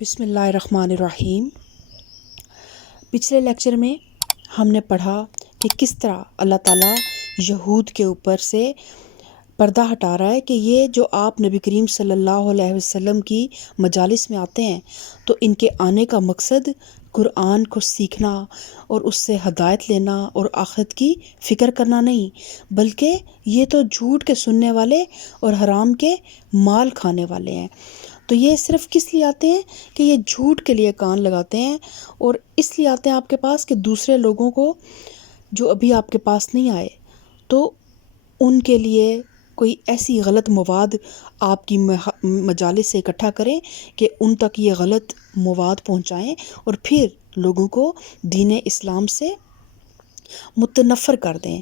بسم اللہ الرحمن الرحیم۔ پچھلے لیکچر میں ہم نے پڑھا کہ کس طرح اللہ تعالیٰ یہود کے اوپر سے پردہ ہٹا رہا ہے کہ یہ جو آپ نبی کریم صلی اللہ علیہ وسلم کی مجالس میں آتے ہیں تو ان کے آنے کا مقصد قرآن کو سیکھنا اور اس سے ہدایت لینا اور آخرت کی فکر کرنا نہیں، بلکہ یہ تو جھوٹ کے سننے والے اور حرام کے مال کھانے والے ہیں۔ تو یہ صرف کس لیے آتے ہیں کہ یہ جھوٹ کے لیے کان لگاتے ہیں، اور اس لیے آتے ہیں آپ کے پاس کہ دوسرے لوگوں کو جو ابھی آپ کے پاس نہیں آئے تو ان کے لیے کوئی ایسی غلط مواد آپ کی مجالس سے اکٹھا کریں کہ ان تک یہ غلط مواد پہنچائیں اور پھر لوگوں کو دین اسلام سے متنفر کر دیں۔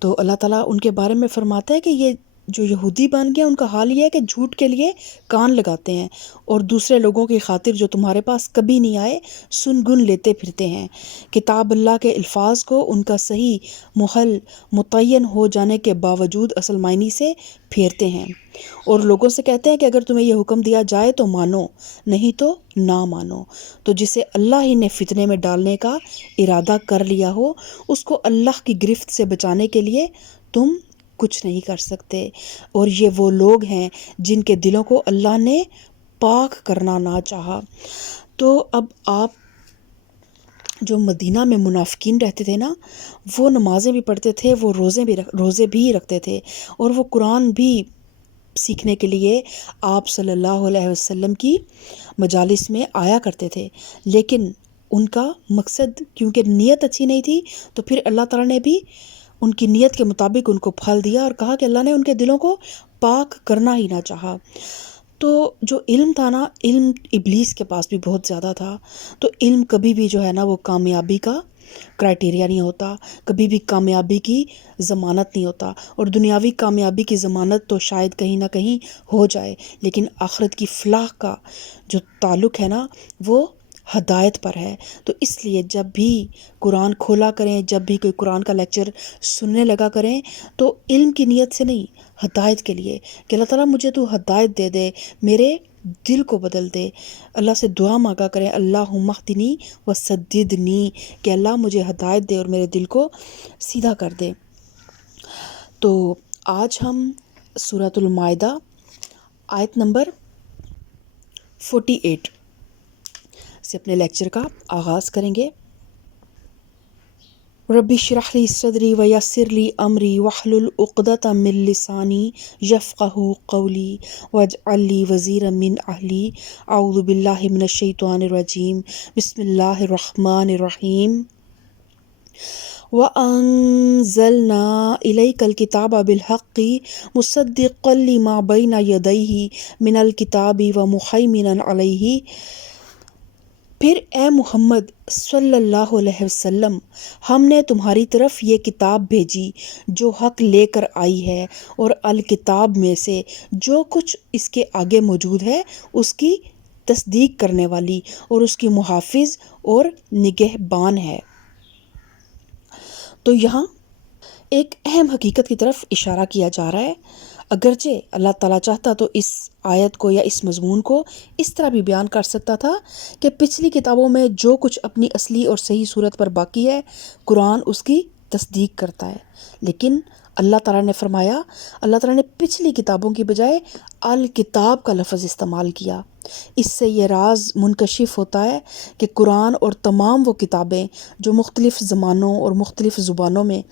تو اللہ تعالیٰ ان کے بارے میں فرماتا ہے کہ یہ جو یہودی بن گیا ان کا حال یہ ہے کہ جھوٹ کے لیے کان لگاتے ہیں اور دوسرے لوگوں کی خاطر جو تمہارے پاس کبھی نہیں آئے سن گن لیتے پھرتے ہیں۔ کتاب اللہ کے الفاظ کو ان کا صحیح محل متعین ہو جانے کے باوجود اصل معنی سے پھیرتے ہیں اور لوگوں سے کہتے ہیں کہ اگر تمہیں یہ حکم دیا جائے تو مانو، نہیں تو نہ مانو۔ تو جسے اللہ ہی نے فتنے میں ڈالنے کا ارادہ کر لیا ہو اس کو اللہ کی گرفت سے بچانے کے لیے تم کچھ نہیں کر سکتے، اور یہ وہ لوگ ہیں جن کے دلوں کو اللہ نے پاک کرنا نہ چاہا۔ تو اب آپ جو مدینہ میں منافقین رہتے تھے نا، وہ نمازیں بھی پڑھتے تھے، وہ روزے بھی رکھتے تھے، اور وہ قرآن بھی سیکھنے کے لیے آپ صلی اللہ علیہ وسلم کی مجالس میں آیا کرتے تھے، لیکن ان کا مقصد کیونکہ نیت اچھی نہیں تھی تو پھر اللہ تعالیٰ نے بھی ان کی نیت کے مطابق ان کو پھل دیا اور کہا کہ اللہ نے ان کے دلوں کو پاک کرنا ہی نہ چاہا۔ تو جو علم تھا نا، علم ابلیس کے پاس بھی بہت زیادہ تھا، تو علم کبھی بھی جو ہے نا وہ کامیابی کا کرائٹیریا نہیں ہوتا، کبھی بھی کامیابی کی ضمانت نہیں ہوتا، اور دنیاوی کامیابی کی ضمانت تو شاید کہیں نہ کہیں ہو جائے، لیکن آخرت کی فلاح کا جو تعلق ہے نا وہ ہدایت پر ہے۔ تو اس لیے جب بھی قرآن کھولا کریں، جب بھی کوئی قرآن کا لیکچر سننے لگا کریں تو علم کی نیت سے نہیں، ہدایت کے لیے کہ اللہ تعالیٰ مجھے تو ہدایت دے دے، میرے دل کو بدل دے۔ اللہ سے دعا مانگا کریں، اللہم اہدنی وسددنی، کہ اللہ مجھے ہدایت دے اور میرے دل کو سیدھا کر دے۔ تو آج ہم سورۃ المائدہ آیت نمبر 48 سے اپنے لیکچر کا آغاز کریں گے۔ رب اشرح لی صدری ویسر لی امری واحلل عقدۃ من لسانی یفقہوا قولی واجعل لی وزیرا من اہلی اعوذ باللہ من الشیطان الرجیم بسم اللہ الرحمن الرحیم۔ وَأَنزَلْنَا إِلَيْكَ الْكِتَابَ بِالْحَقِّ مُصَدِّقًا لِمَا بَيْنَ يَدَيْهِ مِنَ الْكِتَابِ وَمُهَيْمِنًا عَلَيْهِ۔ پھر اے محمد صلی اللہ علیہ وسلم، ہم نے تمہاری طرف یہ کتاب بھیجی جو حق لے کر آئی ہے، اور الکتاب میں سے جو کچھ اس کے آگے موجود ہے اس کی تصدیق کرنے والی اور اس کی محافظ اور نگہبان ہے۔ تو یہاں ایک اہم حقیقت کی طرف اشارہ کیا جا رہا ہے۔ اگرچہ اللہ تعالیٰ چاہتا تو اس آیت کو یا اس مضمون کو اس طرح بھی بیان کر سکتا تھا کہ پچھلی کتابوں میں جو کچھ اپنی اصلی اور صحیح صورت پر باقی ہے قرآن اس کی تصدیق کرتا ہے، لیکن اللہ تعالیٰ نے فرمایا، اللہ تعالیٰ نے پچھلی کتابوں کی بجائے الکتاب کا لفظ استعمال کیا۔ اس سے یہ راز منکشف ہوتا ہے کہ قرآن اور تمام وہ کتابیں جو مختلف زمانوں اور مختلف زبانوں میں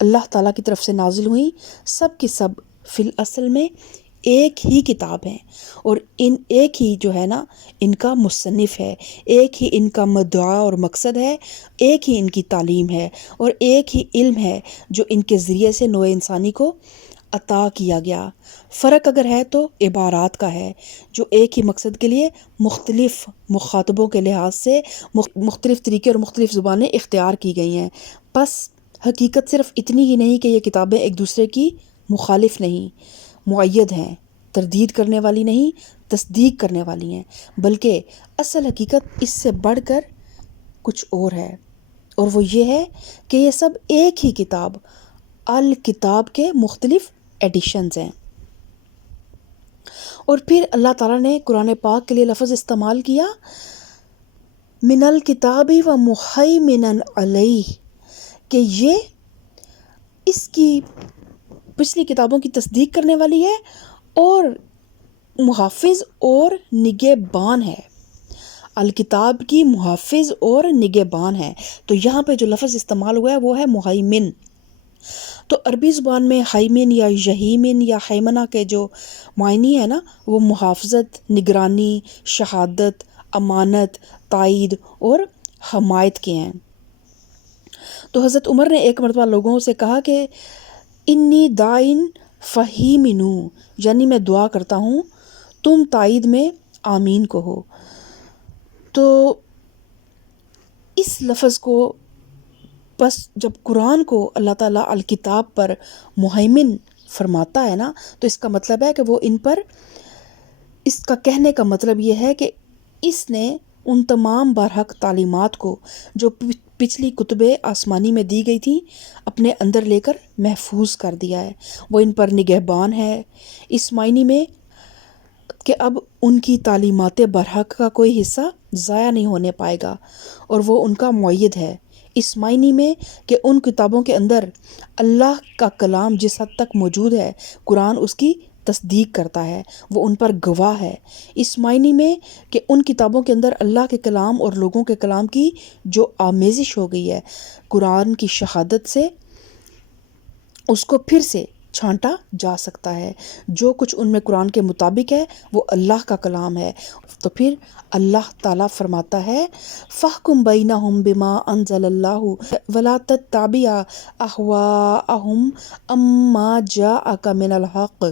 اللہ تعالیٰ کی طرف سے نازل ہوئیں، سب کی سب فی الاصل میں ایک ہی کتاب ہیں، اور ایک ہی جو ہے نا ان کا مصنف ہے، ایک ہی ان کا مدعا اور مقصد ہے، ایک ہی ان کی تعلیم ہے، اور ایک ہی علم ہے جو ان کے ذریعے سے نوع انسانی کو عطا کیا گیا۔ فرق اگر ہے تو عبارات کا ہے، جو ایک ہی مقصد کے لیے مختلف مخاطبوں کے لحاظ سے مختلف طریقے اور مختلف زبانیں اختیار کی گئی ہیں۔ بس حقیقت صرف اتنی ہی نہیں کہ یہ کتابیں ایک دوسرے کی مخالف نہیں، مؤید ہیں، تردید کرنے والی نہیں، تصدیق کرنے والی ہیں، بلکہ اصل حقیقت اس سے بڑھ کر کچھ اور ہے، اور وہ یہ ہے کہ یہ سب ایک ہی کتاب الکتاب کے مختلف ایڈیشنز ہیں۔ اور پھر اللہ تعالیٰ نے قرآن پاک کے لیے لفظ استعمال کیا من الکتاب و مہیمنا علیہ، کہ یہ اس کی پچھلی کتابوں کی تصدیق کرنے والی ہے اور محافظ اور نگہبان ہے، الکتاب کی محافظ اور نگہبان ہے۔ تو یہاں پہ جو لفظ استعمال ہوا ہے وہ ہے مہیمن۔ تو عربی زبان میں ہیمن یا یہیمن یا ہیمنہ کے جو معنی ہے نا، وہ محافظت، نگرانی، شہادت، امانت، تائید اور حمایت کے ہیں۔ تو حضرت عمر نے ایک مرتبہ لوگوں سے کہا کہ انی دائن فہیمنو، یعنی میں دعا کرتا ہوں تم تائید میں آمین کہو۔ تو اس لفظ کو بس جب قرآن کو اللہ تعالیٰ الکتاب پر مہیمن فرماتا ہے نا، تو اس کا مطلب ہے کہ وہ ان پر، اس کا کہنے کا مطلب یہ ہے کہ اس نے ان تمام برحق تعلیمات کو جو پچھلی کتب آسمانی میں دی گئی تھی اپنے اندر لے کر محفوظ کر دیا ہے۔ وہ ان پر نگہبان ہے، اس معنی میں کہ اب ان کی تعلیمات برحق کا کوئی حصہ ضائع نہیں ہونے پائے گا، اور وہ ان کا مؤید ہے، اس معنی میں کہ ان کتابوں کے اندر اللہ کا کلام جس حد تک موجود ہے قرآن اس کی تصدیق کرتا ہے، وہ ان پر گواہ ہے، اس معنی میں کہ ان کتابوں کے اندر اللہ کے کلام اور لوگوں کے کلام کی جو آمیزش ہو گئی ہے قرآن کی شہادت سے، اس کو پھر سے چھانٹا جا سکتا ہے۔ جو کچھ ان میں قرآن کے مطابق ہے وہ اللہ کا کلام ہے۔ تو پھر اللہ تعالیٰ فرماتا ہے فَاحْكُمْ بَيْنَهُمْ بِمَا أَنزَلَ اللَّهُ وَلَا تَتَّبِعْ أَهْوَاءَهُمْ عَمَّا جَاءَكَ مِنَ الْحَقِّ،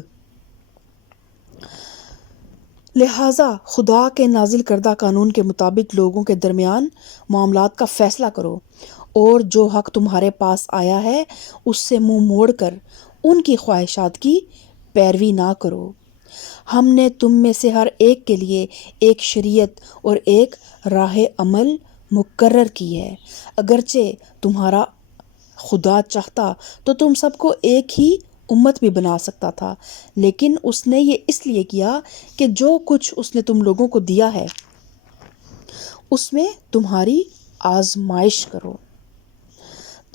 لہٰذا خدا کے نازل کردہ قانون کے مطابق لوگوں کے درمیان معاملات کا فیصلہ کرو، اور جو حق تمہارے پاس آیا ہے اس سے منہ موڑ کر ان کی خواہشات کی پیروی نہ کرو۔ ہم نے تم میں سے ہر ایک کے لیے ایک شریعت اور ایک راہ عمل مقرر کی ہے، اگرچہ تمہارا خدا چاہتا تو تم سب کو ایک ہی امت بھی بنا سکتا تھا، لیکن اس نے یہ اس لیے کیا کہ جو کچھ اس نے تم لوگوں کو دیا ہے اس میں تمہاری آزمائش کرو،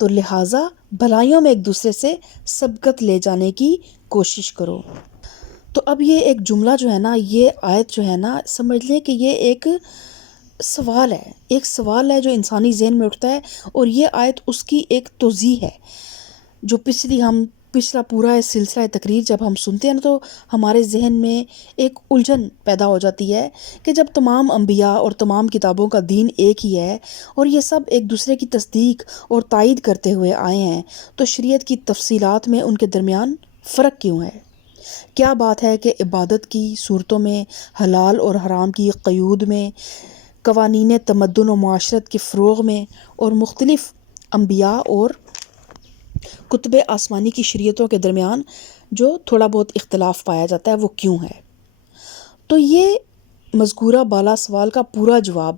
تو لہٰذا بھلائیوں میں ایک دوسرے سے سبقت لے جانے کی کوشش کرو۔ تو اب یہ ایک جملہ جو ہے نا، یہ آیت جو ہے نا، سمجھ لیں کہ یہ ایک سوال ہے، ایک سوال ہے جو انسانی ذہن میں اٹھتا ہے، اور یہ آیت اس کی ایک توضیح ہے۔ جو پچھلا پورا سلسلہ تقریر جب ہم سنتے ہیں نا، تو ہمارے ذہن میں ایک الجھن پیدا ہو جاتی ہے کہ جب تمام انبیاء اور تمام کتابوں کا دین ایک ہی ہے اور یہ سب ایک دوسرے کی تصدیق اور تائید کرتے ہوئے آئے ہیں، تو شریعت کی تفصیلات میں ان کے درمیان فرق کیوں ہے؟ کیا بات ہے کہ عبادت کی صورتوں میں، حلال اور حرام کی قیود میں، قوانین تمدن و معاشرت کے فروغ میں، اور مختلف انبیاء اور کتب آسمانی کی شریعتوں کے درمیان جو تھوڑا بہت اختلاف پایا جاتا ہے وہ کیوں ہے؟ تو یہ مذکورہ بالا سوال کا پورا جواب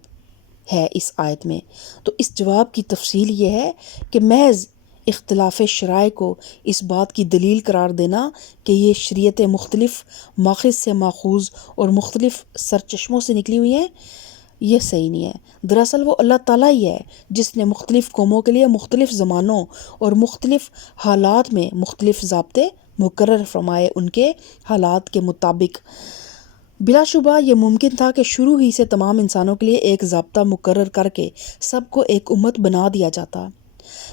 ہے اس آیت میں۔ تو اس جواب کی تفصیل یہ ہے کہ محض اختلاف شرائع کو اس بات کی دلیل قرار دینا کہ یہ شریعتیں مختلف ماخذ سے ماخوذ اور مختلف سرچشموں سے نکلی ہوئی ہیں، یہ صحیح نہیں ہے۔ دراصل وہ اللہ تعالیٰ ہی ہے جس نے مختلف قوموں کے لیے مختلف زمانوں اور مختلف حالات میں مختلف ضابطے مقرر فرمائے ان کے حالات کے مطابق۔ بلا شبہ یہ ممکن تھا کہ شروع ہی سے تمام انسانوں کے لیے ایک ضابطہ مقرر کر کے سب کو ایک امت بنا دیا جاتا،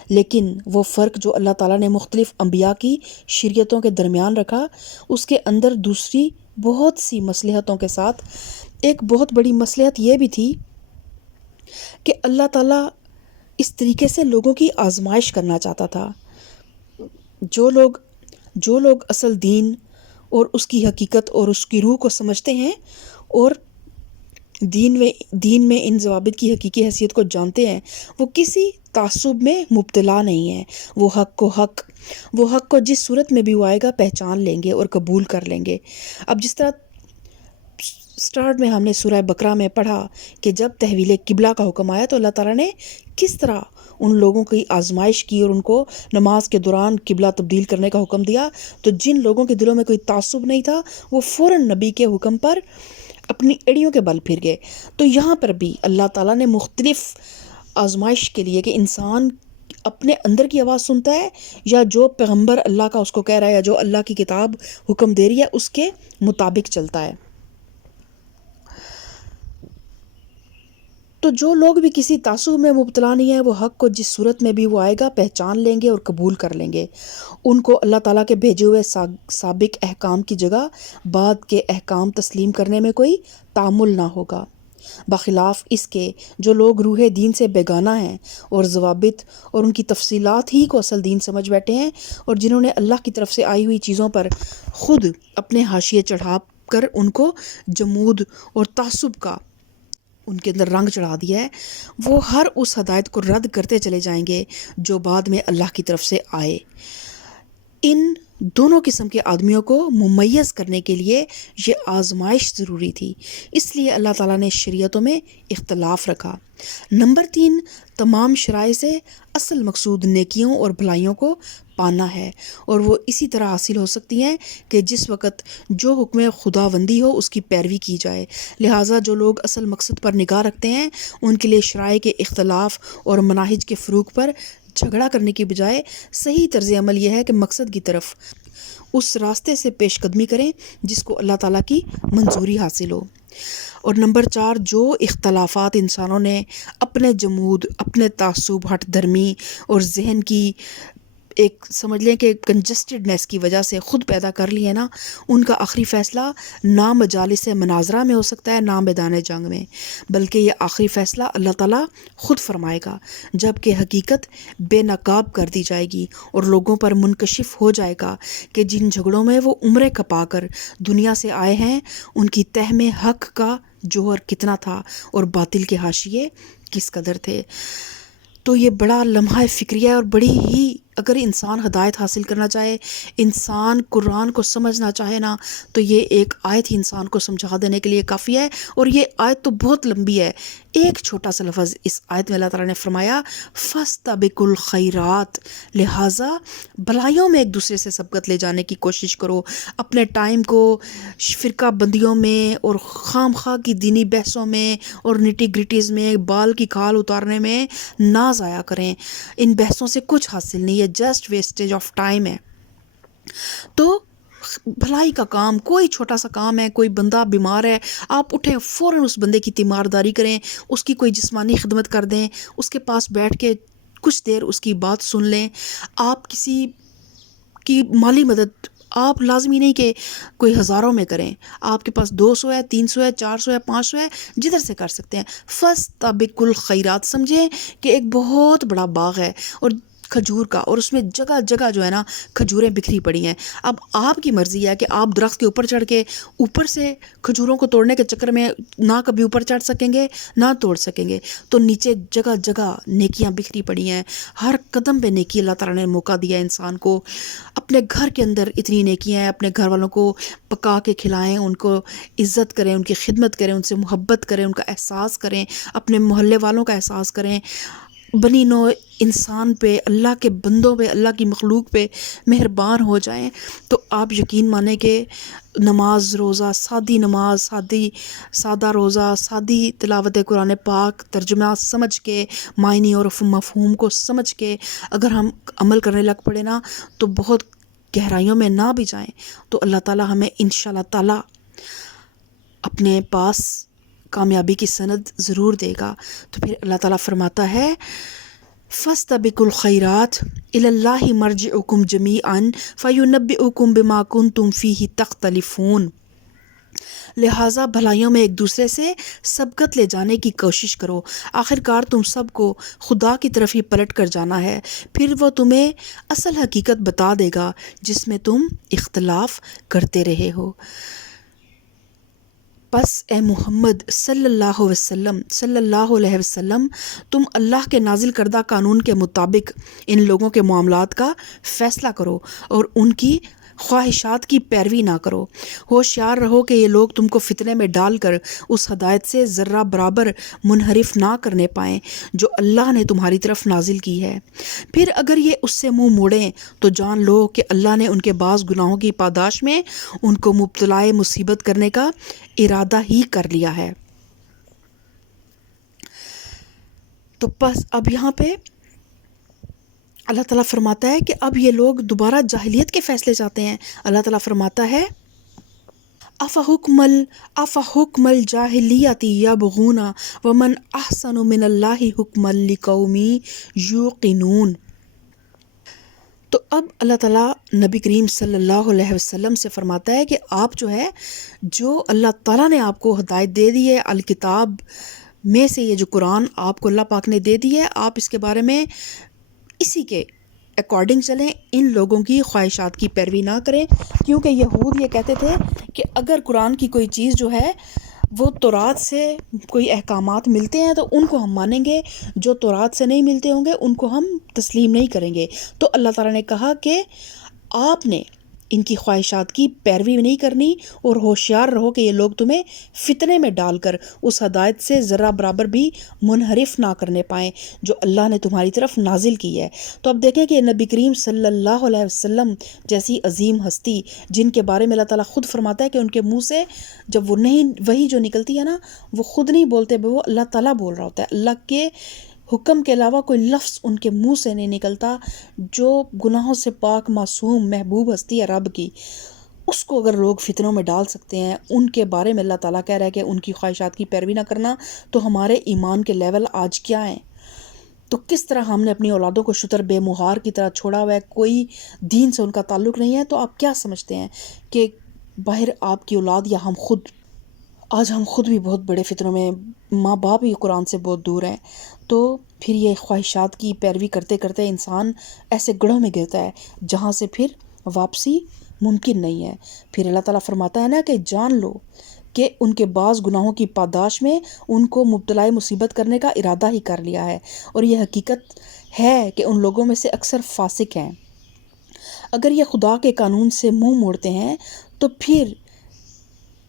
لیکن وہ فرق جو اللہ تعالیٰ نے مختلف انبیاء کی شریعتوں کے درمیان رکھا، اس کے اندر دوسری بہت سی مصلحتوں کے ساتھ ایک بہت بڑی مصلحت یہ بھی تھی کہ اللہ تعالیٰ اس طریقے سے لوگوں کی آزمائش کرنا چاہتا تھا۔ جو لوگ اصل دین اور اس کی حقیقت اور اس کی روح کو سمجھتے ہیں اور دین میں ان ضوابط کی حقیقی حیثیت کو جانتے ہیں، وہ کسی تعصب میں مبتلا نہیں ہیں، وہ حق کو جس صورت میں بھی وہ آئے گا پہچان لیں گے اور قبول کر لیں گے۔ اب جس طرح سٹارٹ میں ہم نے سورہ بقرہ میں پڑھا کہ جب تحویل قبلہ کا حکم آیا تو اللہ تعالیٰ نے کس طرح ان لوگوں کی آزمائش کی اور ان کو نماز کے دوران قبلہ تبدیل کرنے کا حکم دیا. تو جن لوگوں کے دلوں میں کوئی تعصب نہیں تھا وہ فوراً نبی کے حکم پر اپنی ایڑیوں کے بل پھر گئے. تو یہاں پر بھی اللہ تعالیٰ نے مختلف آزمائش کے لیے کہ انسان اپنے اندر کی آواز سنتا ہے یا جو پیغمبر اللہ کا اس کو کہہ رہا ہے یا جو اللہ کی کتاب حکم دے رہی ہے اس کے مطابق چلتا ہے. تو جو لوگ بھی کسی تعصب میں مبتلا نہیں ہے وہ حق کو جس صورت میں بھی وہ آئے گا پہچان لیں گے اور قبول کر لیں گے. ان کو اللہ تعالیٰ کے بھیجے ہوئے سابق احکام کی جگہ بعد کے احکام تسلیم کرنے میں کوئی تعامل نہ ہوگا، بخلاف اس کے جو لوگ روح دین سے بیگانہ ہیں اور ضوابط اور ان کی تفصیلات ہی کو اصل دین سمجھ بیٹھے ہیں، اور جنہوں نے اللہ کی طرف سے آئی ہوئی چیزوں پر خود اپنے حاشیے چڑھا کر ان کو جمود اور تعصب کا ان کے اندر رنگ چڑھا دیا ہے، وہ ہر اس ہدایت کو رد کرتے چلے جائیں گے جو بعد میں اللہ کی طرف سے آئے. ان دونوں قسم کے آدمیوں کو ممیز کرنے کے لیے یہ آزمائش ضروری تھی، اس لیے اللہ تعالیٰ نے شریعتوں میں اختلاف رکھا. نمبر 3، تمام شرائع سے اصل مقصود نیکیوں اور بھلائیوں کو پانا ہے، اور وہ اسی طرح حاصل ہو سکتی ہیں کہ جس وقت جو حکم خداوندی ہو اس کی پیروی کی جائے. لہٰذا جو لوگ اصل مقصد پر نگاہ رکھتے ہیں ان کے لیے شرائع کے اختلاف اور مناہج کے فروغ پر جھگڑا کرنے کی بجائے صحیح طرز عمل یہ ہے کہ مقصد کی طرف اس راستے سے پیش قدمی کریں جس کو اللہ تعالیٰ کی منظوری حاصل ہو. اور نمبر 4، جو اختلافات انسانوں نے اپنے جمود، اپنے تعصب، ہٹ دھرمی اور ذہن کی ایک سمجھ لیں کہ کنجسٹڈنیس کی وجہ سے خود پیدا کر لی ہے نا، ان کا آخری فیصلہ نہ مجالس مناظرہ میں ہو سکتا ہے نہ میدان جنگ میں، بلکہ یہ آخری فیصلہ اللہ تعالیٰ خود فرمائے گا جب کہ حقیقت بے نقاب کر دی جائے گی اور لوگوں پر منکشف ہو جائے گا کہ جن جھگڑوں میں وہ عمریں کپا کر دنیا سے آئے ہیں ان کی تہ میں حق کا جوہر کتنا تھا اور باطل کے حاشیے کس قدر تھے. تو یہ بڑا لمحہ فکریہ ہے اور بڑی ہی، اگر انسان ہدایت حاصل کرنا چاہے، انسان قرآن کو سمجھنا چاہے نا، تو یہ ایک آیت ہی انسان کو سمجھا دینے کے لیے کافی ہے. اور یہ آیت تو بہت لمبی ہے. ایک چھوٹا سا لفظ اس آیت میں اللہ تعالیٰ نے فرمایا فَاسْتَبِقُوا الْخَيْرَاتِ، لہٰذا بھلائیوں میں ایک دوسرے سے سبقت لے جانے کی کوشش کرو. اپنے ٹائم کو فرقہ بندیوں میں اور خام خواہ کی دینی بحثوں میں اور نٹی گریٹیز میں بال کی کھال اتارنے میں نہ ضائع کریں. ان بحثوں سے کچھ حاصل نہیں ہے، جسٹ ویسٹیج آف ٹائم ہے. تو بھلائی کا کام، کوئی چھوٹا سا کام ہے، کوئی بندہ بیمار ہے، آپ اٹھیں فوراً اس بندے کی تیمارداری کریں، اس کی کوئی جسمانی خدمت کر دیں، اس کے پاس بیٹھ کے کچھ دیر اس کی بات سن لیں. آپ کسی کی مالی مدد آپ لازمی نہیں کہ کوئی ہزاروں میں کریں، آپ کے پاس 200 ہے، 300 ہے، 400 ہے، 500 ہے، جدھر سے کر سکتے ہیں. فَاسْتَبِقُوا الْخَيْرَاتِ، سمجھیں کہ ایک بہت بڑا باغ ہے اور کھجور کا، اور اس میں جگہ جگہ جو ہے نا کھجوریں بکھری پڑی ہیں. اب آپ کی مرضی ہے کہ آپ درخت کے اوپر چڑھ کے اوپر سے کھجوروں کو توڑنے کے چکر میں نہ کبھی اوپر چڑھ سکیں گے نہ توڑ سکیں گے. تو نیچے جگہ جگہ نیکیاں بکھری پڑی ہیں، ہر قدم پہ نیکی اللہ تعالیٰ نے موقع دیا انسان کو. اپنے گھر کے اندر اتنی نیکیاں ہیں، اپنے گھر والوں کو پکا کے کھلائیں، ان کو عزت کریں، ان کی خدمت کریں، ان سے محبت کریں، ان کا احساس کریں، اپنے محلے والوں کا احساس کریں، بنی نوع انسان پہ، اللہ کے بندوں پہ، اللہ کی مخلوق پہ مہربان ہو جائیں. تو آپ یقین مانیں کہ نماز روزہ، سادی نماز، سادہ روزہ، سادی تلاوت قرآن پاک، ترجمہ سمجھ کے، معنی اور مفہوم کو سمجھ کے اگر ہم عمل کرنے لگ پڑے نا تو بہت گہرائیوں میں نہ بھی جائیں تو اللہ تعالیٰ ہمیں انشاءاللہ تعالیٰ اپنے پاس کامیابی کی سند ضرور دے گا. تو پھر اللہ تعالیٰ فرماتا ہے فَاسْتَبِقُوا الْخَيْرَاتِ إِلَى اللَّهِ مَرْجِعُكُمْ جَمِيعًا فَيُنَبِّئُكُم بِمَا كُنتُمْ فِيهِ تَخْتَلِفُونَ، لہٰذا بھلائیوں میں ایک دوسرے سے سبقت لے جانے کی کوشش کرو، آخرکار تم سب کو خدا کی طرف ہی پلٹ کر جانا ہے، پھر وہ تمہیں اصل حقیقت بتا دے گا جس میں تم اختلاف کرتے رہے ہو. پس اے محمد صلی اللہ علیہ وسلم تم اللہ کے نازل کردہ قانون کے مطابق ان لوگوں کے معاملات کا فیصلہ کرو اور ان کی خواہشات کی پیروی نہ کرو، ہوشیار رہو کہ یہ لوگ تم کو فتنے میں ڈال کر اس ہدایت سے ذرہ برابر منحرف نہ کرنے پائیں جو اللہ نے تمہاری طرف نازل کی ہے۔ پھر اگر یہ اس سے منہ موڑیں تو جان لو کہ اللہ نے ان کے بعض گناہوں کی پاداش میں ان کو مبتلائے مصیبت کرنے کا ارادہ ہی کر لیا ہے۔ تو بس اب یہاں پہ اللہ تعالیٰ فرماتا ہے کہ اب یہ لوگ دوبارہ جاہلیت کے فیصلے چاہتے ہیں۔ اللہ تعالیٰ فرماتا ہے افحکم الجاہلیت یبغون ومن احسن من اللہ حکما لقوم یوقنون۔ تو اب اللہ تعالیٰ نبی کریم صلی اللہ علیہ وسلم سے فرماتا ہے کہ آپ جو اللہ تعالیٰ نے آپ کو ہدایت دے دی ہے، الکتاب میں سے یہ جو قرآن آپ کو اللہ پاک نے دے دی ہے، آپ اس کے بارے میں اسی کے اکارڈنگ چلیں، ان لوگوں کی خواہشات کی پیروی نہ کریں، کیونکہ یہود یہ کہتے تھے کہ اگر قرآن کی کوئی چیز جو ہے وہ تورات سے کوئی احکامات ملتے ہیں تو ان کو ہم مانیں گے، جو تورات سے نہیں ملتے ہوں گے ان کو ہم تسلیم نہیں کریں گے۔ تو اللہ تعالیٰ نے کہا کہ آپ نے ان کی خواہشات کی پیروی نہیں کرنی، اور ہوشیار رہو کہ یہ لوگ تمہیں فتنے میں ڈال کر اس ہدایت سے ذرہ برابر بھی منحرف نہ کرنے پائیں جو اللہ نے تمہاری طرف نازل کی ہے۔ تو اب دیکھیں کہ نبی کریم صلی اللہ علیہ وسلم جیسی عظیم ہستی، جن کے بارے میں اللہ تعالیٰ خود فرماتا ہے کہ ان کے منہ سے جب وہ نہیں وہی جو نکلتی ہے نا، وہ خود نہیں بولتے، وہ اللہ تعالیٰ بول رہا ہوتا ہے، اللہ کے حکم کے علاوہ کوئی لفظ ان کے منہ سے نہیں نکلتا۔ جو گناہوں سے پاک معصوم محبوب ہستی ہے رب کی، اس کو اگر لوگ فتنوں میں ڈال سکتے ہیں، ان کے بارے میں اللہ تعالیٰ کہہ رہا ہے کہ ان کی خواہشات کی پیروی نہ کرنا، تو ہمارے ایمان کے لیول آج کیا ہیں؟ تو کس طرح ہم نے اپنی اولادوں کو شتر بے مہار کی طرح چھوڑا ہوا ہے، کوئی دین سے ان کا تعلق نہیں ہے۔ تو آپ کیا سمجھتے ہیں کہ باہر آپ کی اولاد یا ہم خود بھی بہت بڑے فطروں میں، ماں باپ بھی قرآن سے بہت دور ہیں، تو پھر یہ خواہشات کی پیروی کرتے کرتے انسان ایسے گڑھوں میں گرتا ہے جہاں سے پھر واپسی ممکن نہیں ہے۔ پھر اللہ تعالیٰ فرماتا ہے نا کہ جان لو کہ ان کے بعض گناہوں کی پاداش میں ان کو مبتلائے مصیبت کرنے کا ارادہ ہی کر لیا ہے، اور یہ حقیقت ہے کہ ان لوگوں میں سے اکثر فاسق ہیں۔ اگر یہ خدا کے قانون سے منہ موڑتے ہیں تو پھر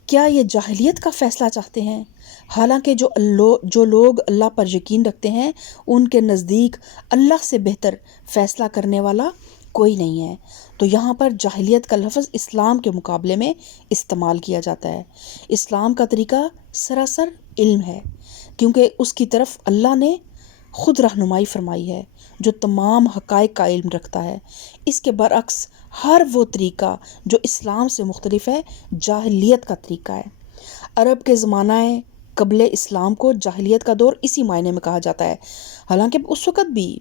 کیا یہ جاہلیت کا فیصلہ چاہتے ہیں؟ حالانکہ جو لوگ اللہ پر یقین رکھتے ہیں ان کے نزدیک اللہ سے بہتر فیصلہ کرنے والا کوئی نہیں ہے۔ تو یہاں پر جاہلیت کا لفظ اسلام کے مقابلے میں استعمال کیا جاتا ہے۔ اسلام کا طریقہ سراسر علم ہے، کیونکہ اس کی طرف اللہ نے خود رہنمائی فرمائی ہے جو تمام حقائق کا علم رکھتا ہے۔ اس کے برعکس ہر وہ طریقہ جو اسلام سے مختلف ہے جاہلیت کا طریقہ ہے۔ عرب کے زمانہ قبل اسلام کو جاہلیت کا دور اسی معنی میں کہا جاتا ہے، حالانکہ اس وقت بھی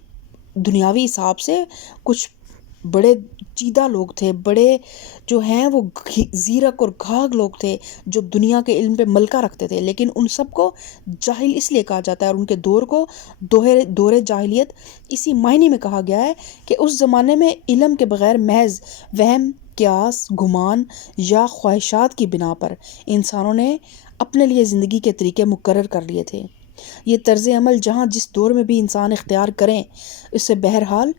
دنیاوی حساب سے کچھ بڑے چیدہ لوگ تھے، بڑے جو ہیں وہ زیرک اور گھاگ لوگ تھے جو دنیا کے علم پہ ملکہ رکھتے تھے، لیکن ان سب کو جاہل اس لیے کہا جاتا ہے، اور ان کے دور کو دور جاہلیت اسی معنی میں کہا گیا ہے کہ اس زمانے میں علم کے بغیر محض وہم، قیاس، گمان یا خواہشات کی بنا پر انسانوں نے اپنے لیے زندگی کے طریقے مقرر کر لیے تھے۔ یہ طرز عمل جہاں جس دور میں بھی انسان اختیار کریں، اسے بہرحال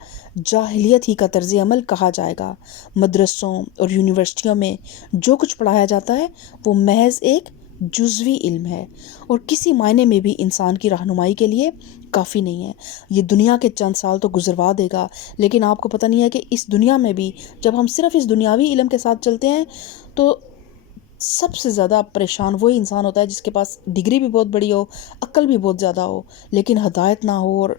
جاہلیت ہی کا طرز عمل کہا جائے گا۔ مدرسوں اور یونیورسٹیوں میں جو کچھ پڑھایا جاتا ہے وہ محض ایک جزوی علم ہے، اور کسی معنی میں بھی انسان کی رہنمائی کے لیے کافی نہیں ہے۔ یہ دنیا کے چند سال تو گزروا دے گا، لیکن آپ کو پتہ نہیں ہے کہ اس دنیا میں بھی جب ہم صرف اس دنیاوی علم کے ساتھ چلتے ہیں تو سب سے زیادہ پریشان وہی انسان ہوتا ہے جس کے پاس ڈگری بھی بہت بڑی ہو، عقل بھی بہت زیادہ ہو، لیکن ہدایت نہ ہو اور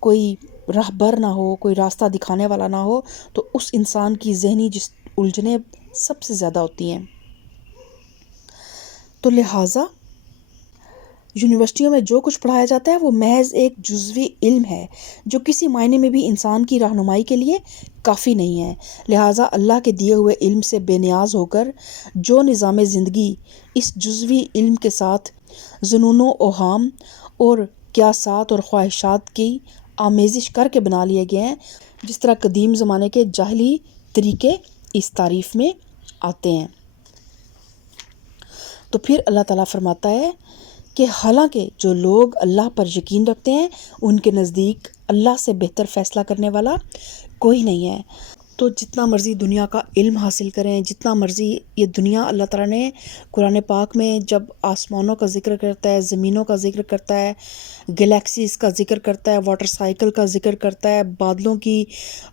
کوئی راہبر نہ ہو، کوئی راستہ دکھانے والا نہ ہو، تو اس انسان کی ذہنی الجھنیں سب سے زیادہ ہوتی ہیں۔ تو لہٰذا یونیورسٹیوں میں جو کچھ پڑھایا جاتا ہے وہ محض ایک جزوی علم ہے جو کسی معنی میں بھی انسان کی رہنمائی کے لیے کافی نہیں ہے۔ لہٰذا اللہ کے دیے ہوئے علم سے بے نیاز ہو کر جو نظام زندگی اس جزوی علم کے ساتھ ظنون و اوہام اور قیاسات اور خواہشات کی آمیزش کر کے بنا لیے گئے ہیں، جس طرح قدیم زمانے کے جاہلی طریقے اس تعریف میں آتے ہیں۔ تو پھر اللہ تعالیٰ فرماتا ہے کہ حالانکہ جو لوگ اللہ پر یقین رکھتے ہیں ان کے نزدیک اللہ سے بہتر فیصلہ کرنے والا کوئی نہیں ہے۔ تو جتنا مرضی دنیا کا علم حاصل کریں، جتنا مرضی یہ دنیا، اللہ تعالیٰ نے قرآن پاک میں جب آسمانوں کا ذکر کرتا ہے، زمینوں کا ذکر کرتا ہے، گلیکسیز کا ذکر کرتا ہے، واٹر سائیکل کا ذکر کرتا ہے، بادلوں کی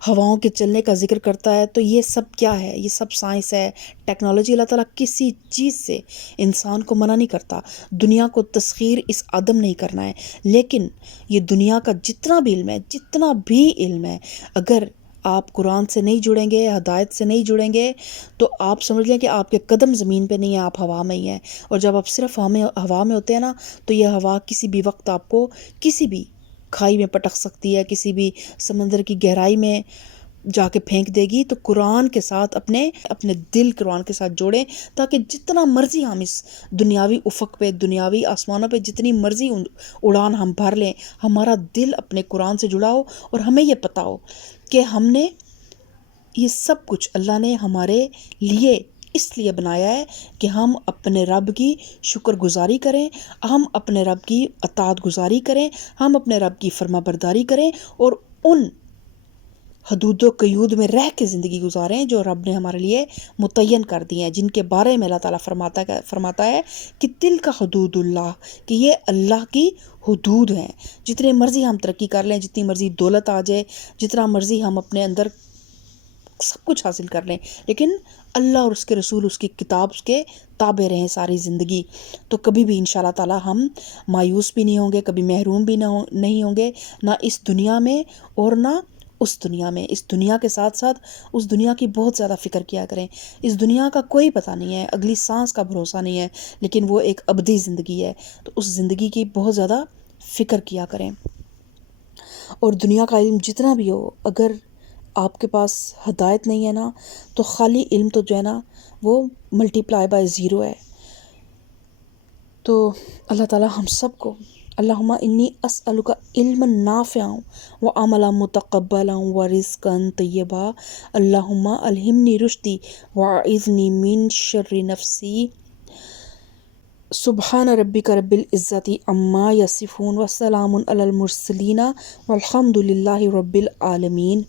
ہواؤں کے چلنے کا ذکر کرتا ہے، تو یہ سب کیا ہے؟ یہ سب سائنس ہے، ٹیکنالوجی۔ اللہ تعالیٰ کسی چیز سے انسان کو منع نہیں کرتا، دنیا کو تسخیر اس عدم نہیں کرنا ہے، لیکن یہ دنیا کا جتنا بھی علم ہے، جتنا بھی علم ہے، اگر آپ قرآن سے نہیں جڑیں گے، ہدایت سے نہیں جڑیں گے، تو آپ سمجھ لیں کہ آپ کے قدم زمین پہ نہیں ہیں، آپ ہوا میں ہی ہیں۔ اور جب آپ صرف ہوا میں ہوتے ہیں نا، تو یہ ہوا کسی بھی وقت آپ کو کسی بھی کھائی میں پٹک سکتی ہے، کسی بھی سمندر کی گہرائی میں جا کے پھینک دے گی۔ تو قرآن کے ساتھ اپنے دل قرآن کے ساتھ جوڑیں، تاکہ جتنا مرضی ہم اس دنیاوی افق پہ، دنیاوی آسمانوں پہ جتنی مرضی اڑان ہم بھر لیں، ہمارا دل اپنے قرآن سے جڑا ہو، اور ہمیں یہ پتہ ہو کہ ہم نے یہ سب کچھ اللہ نے ہمارے لیے اس لیے بنایا ہے کہ ہم اپنے رب کی شکر گزاری کریں، ہم اپنے رب کی اطاعت گزاری کریں، ہم اپنے رب کی فرما برداری کریں، اور ان حدود و قیود میں رہ کے زندگی گزاریں جو رب نے ہمارے لیے متعین کر دی ہیں، جن کے بارے میں اللہ تعالیٰ فرماتا ہے کہ تلک حدود اللہ، کہ یہ اللہ کی حدود ہیں۔ جتنے مرضی ہم ترقی کر لیں، جتنی مرضی دولت آ جائے، جتنا مرضی ہم اپنے اندر سب کچھ حاصل کر لیں، لیکن اللہ اور اس کے رسول، اس کی کتاب کے تابع رہیں ساری زندگی، تو کبھی بھی انشاءاللہ تعالیٰ ہم مایوس بھی نہیں ہوں گے، کبھی محروم بھی نہیں ہوں گے، نہ اس دنیا میں اور نہ اس دنیا میں۔ اس دنیا کے ساتھ ساتھ اس دنیا کی بہت زیادہ فکر کیا کریں۔ اس دنیا کا کوئی پتہ نہیں ہے، اگلی سانس کا بھروسہ نہیں ہے، لیکن وہ ایک ابدی زندگی ہے، تو اس زندگی کی بہت زیادہ فکر کیا کریں۔ اور دنیا کا علم جتنا بھی ہو، اگر آپ کے پاس ہدایت نہیں ہے نا، تو خالی علم تو جو ہے نا وہ ملٹی پلائی بائی زیرو ہے۔ تو اللہ تعالیٰ ہم سب کو، اللہم انی اسألک علما نافعا وعملا متقبلا ورزقا طیبا، اللہم الہمنی رشدی واعذنی من شر نفسی، سبحان ربک رب العزت عما یصفون وسلام علی المرسلین والحمد للہ رب العالمین۔